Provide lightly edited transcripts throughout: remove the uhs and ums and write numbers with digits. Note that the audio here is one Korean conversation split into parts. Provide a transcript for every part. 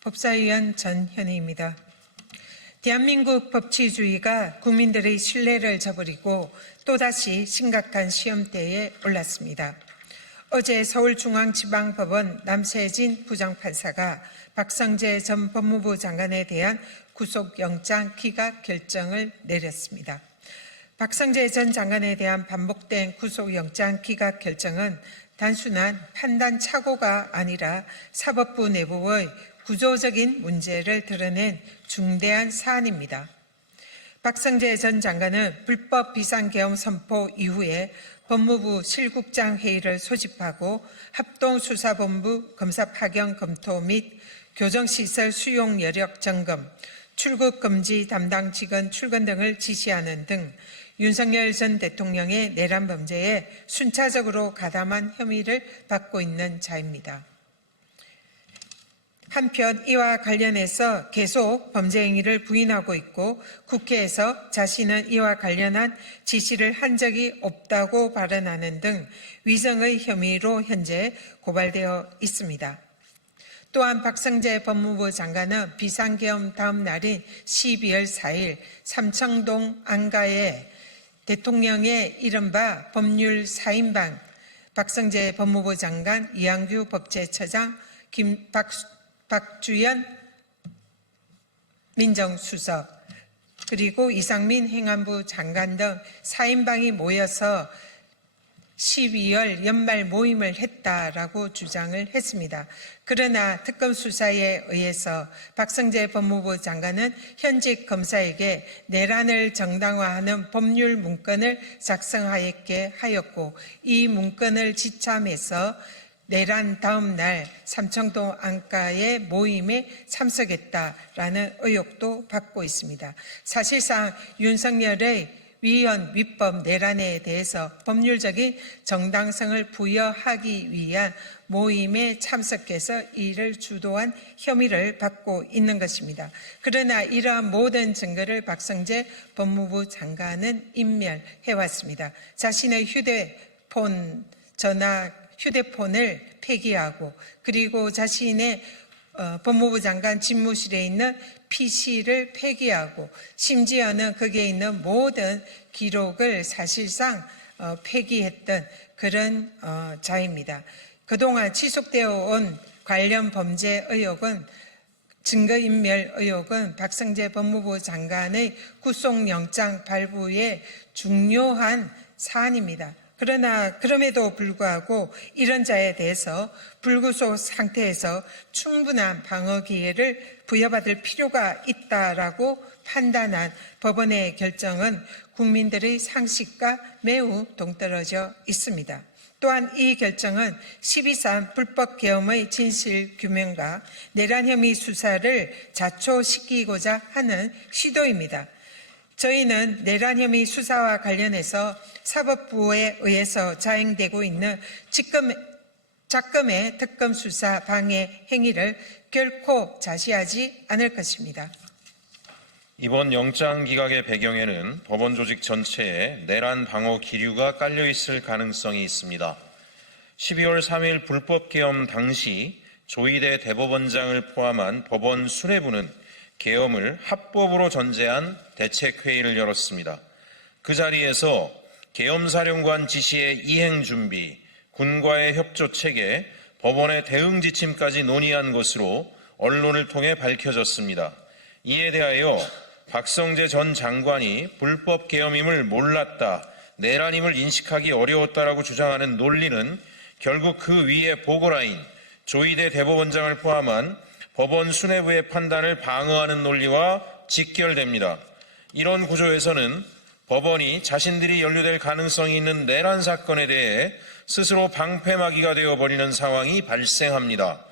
법사위원 전현희입니다. 대한민국 법치주의가 국민들의 신뢰를 저버리고 또다시 심각한 시험대에 올랐습니다. 어제 서울중앙지방법원 남세진 부장판사가 박성재 전 법무부 장관에 대한 구속영장 기각 결정을 내렸습니다. 박성재 전 장관에 대한 반복된 구속영장 기각 결정은 단순한 판단 착오가 아니라 사법부 내부의 구조적인 문제를 드러낸 중대한 사안입니다. 박성재 전 장관은 불법 비상계엄 선포 이후에 법무부 실국장 회의를 소집하고 합동수사본부 검사 파견 검토 및 교정시설 수용 여력 점검, 출국 금지 담당 직원 출근 등을 지시하는 등 윤석열 전 대통령의 내란 범죄에 순차적으로 가담한 혐의를 받고 있는 자입니다. 한편 이와 관련해서 계속 범죄 행위를 부인하고 있고 국회에서 자신은 이와 관련한 지시를 한 적이 없다고 발언하는 등 위증의 혐의로 현재 고발되어 있습니다. 또한 박성재 법무부 장관은 비상계엄 다음 날인 12월 4일 삼청동 안가에 대통령의 이른바 법률 4인방 박성재 법무부 장관, 이한규 법제처장, 박주연 민정수석 그리고 이상민 행안부 장관 등 4인방이 모여서 12월 연말 모임을 했다라고 주장을 했습니다. 그러나 특검 수사에 의해서 박성재 법무부 장관은 현직 검사에게 내란을 정당화하는 법률 문건을 작성하였게 하였고 이 문건을 지참해서 내란 다음 날 삼청동 안가의 모임에 참석했다라는 의혹도 받고 있습니다. 사실상 윤석열의 위헌, 위법 내란에 대해서 법률적인 정당성을 부여하기 위한 모임에 참석해서 이를 주도한 혐의를 받고 있는 것입니다. 그러나 이러한 모든 증거를 박성재 법무부 장관은 인멸해왔습니다. 자신의 휴대폰을 폐기하고 그리고 자신의 법무부 장관 집무실에 있는 PC를 폐기하고 심지어는 거기에 있는 모든 기록을 사실상 폐기했던 그런 자입니다. 그동안 지속되어 온 관련 범죄 의혹은 증거인멸 의혹은 박성재 법무부 장관의 구속영장 발부의 중요한 사안입니다. 그러나 그럼에도 불구하고 이런 자에 대해서 불구속 상태에서 충분한 방어 기회를 부여받을 필요가 있다라고 판단한 법원의 결정은 국민들의 상식과 매우 동떨어져 있습니다. 또한 이 결정은 12.3 불법 계엄의 진실 규명과 내란 혐의 수사를 자초시키고자 하는 시도입니다. 저희는 내란 혐의 수사와 관련해서 사법부에 의해서 자행되고 있는 작금의 특검 수사 방해 행위를 결코 자시하지 않을 것입니다. 이번 영장 기각의 배경에는 법원 조직 전체에 내란 방어 기류가 깔려 있을 가능성이 있습니다. 12월 3일 불법 계엄 당시 조희대 대법원장을 포함한 법원 수뇌부는 계엄을 합법으로 전제한 대책회의를 열었습니다. 그 자리에서 계엄사령관 지시의 이행 준비, 군과의 협조 체계, 법원의 대응 지침까지 논의한 것으로 언론을 통해 밝혀졌습니다. 이에 대하여 박성재 전 장관이 불법 계엄임을 몰랐다, 내란임을 인식하기 어려웠다라고 주장하는 논리는 결국 그 위의 보고라인, 조희대 대법원장을 포함한 법원 수뇌부의 판단을 방어하는 논리와 직결됩니다. 이런 구조에서는 법원이 자신들이 연루될 가능성이 있는 내란 사건에 대해 스스로 방패막이가 되어버리는 상황이 발생합니다.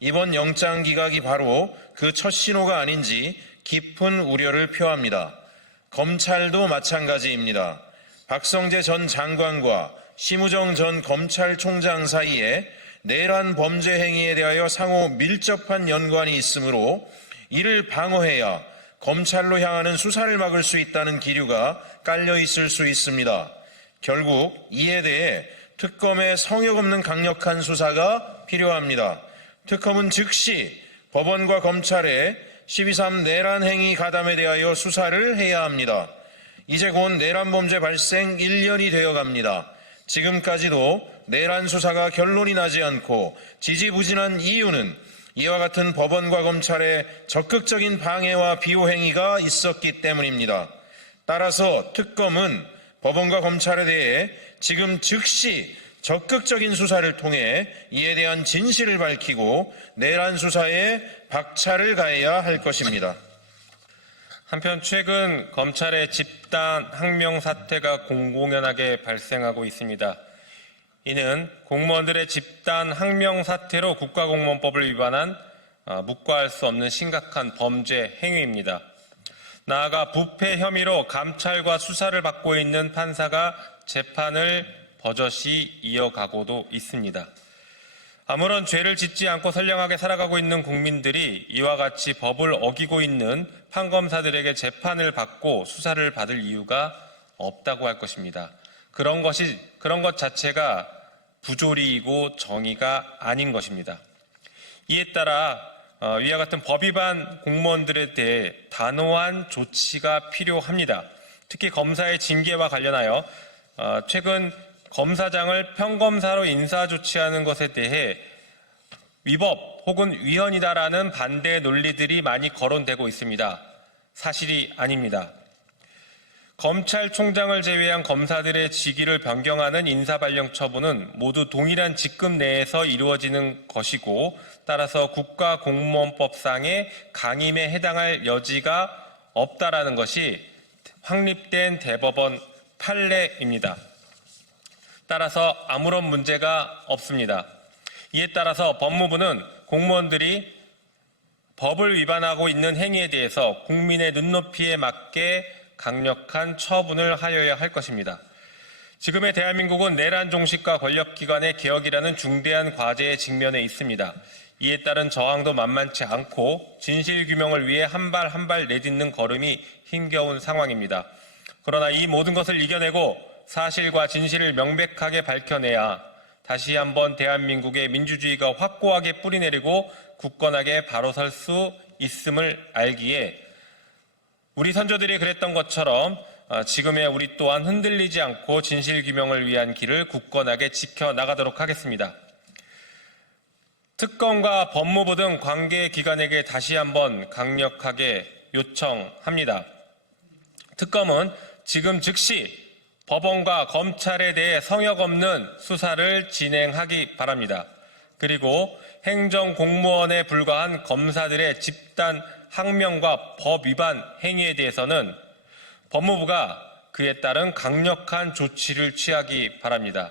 이번 영장 기각이 바로 그 첫 신호가 아닌지 깊은 우려를 표합니다. 검찰도 마찬가지입니다. 박성재 전 장관과 심우정 전 검찰총장 사이에 내란 범죄 행위에 대하여 상호 밀접한 연관이 있으므로 이를 방어해야 검찰로 향하는 수사를 막을 수 있다는 기류가 깔려 있을 수 있습니다. 결국 이에 대해 특검의 성역 없는 강력한 수사가 필요합니다. 특검은 즉시 법원과 검찰의 12.3 내란 행위 가담에 대하여 수사를 해야 합니다. 이제 곧 내란 범죄 발생 1년이 되어 갑니다. 지금까지도 내란 수사가 결론이 나지 않고 지지부진한 이유는 이와 같은 법원과 검찰의 적극적인 방해와 비호 행위가 있었기 때문입니다. 따라서 특검은 법원과 검찰에 대해 지금 즉시 적극적인 수사를 통해 이에 대한 진실을 밝히고 내란 수사에 박차를 가해야 할 것입니다. 한편 최근 검찰의 집단 항명 사태가 공공연하게 발생하고 있습니다. 이는 공무원들의 집단 항명 사태로 국가공무원법을 위반한 묵과할 수 없는 심각한 범죄 행위입니다. 나아가 부패 혐의로 감찰과 수사를 받고 있는 판사가 재판을 버젓이 이어가고도 있습니다. 아무런 죄를 짓지 않고 선량하게 살아가고 있는 국민들이 이와 같이 법을 어기고 있는 판검사들에게 재판을 받고 수사를 받을 이유가 없다고 할 것입니다. 그런 것 자체가 부조리이고 정의가 아닌 것입니다. 이에 따라 위와 같은 법 위반 공무원들에 대해 단호한 조치가 필요합니다. 특히 검사의 징계와 관련하여 최근 검사장을 평검사로 인사 조치하는 것에 대해 위법 혹은 위헌이다라는 반대 논리들이 많이 거론되고 있습니다. 사실이 아닙니다. 검찰총장을 제외한 검사들의 직위를 변경하는 인사발령 처분은 모두 동일한 직급 내에서 이루어지는 것이고 따라서 국가공무원법상의 강임에 해당할 여지가 없다라는 것이 확립된 대법원 판례입니다. 따라서 아무런 문제가 없습니다. 이에 따라서 법무부는 공무원들이 법을 위반하고 있는 행위에 대해서 국민의 눈높이에 맞게 강력한 처분을 하여야 할 것입니다. 지금의 대한민국은 내란 종식과 권력기관의 개혁이라는 중대한 과제에 직면해 있습니다. 이에 따른 저항도 만만치 않고 진실규명을 위해 한 발 한 발 내딛는 걸음이 힘겨운 상황입니다. 그러나 이 모든 것을 이겨내고 사실과 진실을 명백하게 밝혀내야 다시 한번 대한민국의 민주주의가 확고하게 뿌리내리고 굳건하게 바로 설 수 있음을 알기에 우리 선조들이 그랬던 것처럼 지금의 우리 또한 흔들리지 않고 진실규명을 위한 길을 굳건하게 지켜나가도록 하겠습니다. 특검과 법무부 등 관계기관에게 다시 한번 강력하게 요청합니다. 특검은 지금 즉시 법원과 검찰에 대해 성역 없는 수사를 진행하기 바랍니다. 그리고 행정공무원에 불과한 검사들의 집단 항명과 법 위반 행위에 대해서는 법무부가 그에 따른 강력한 조치를 취하기 바랍니다.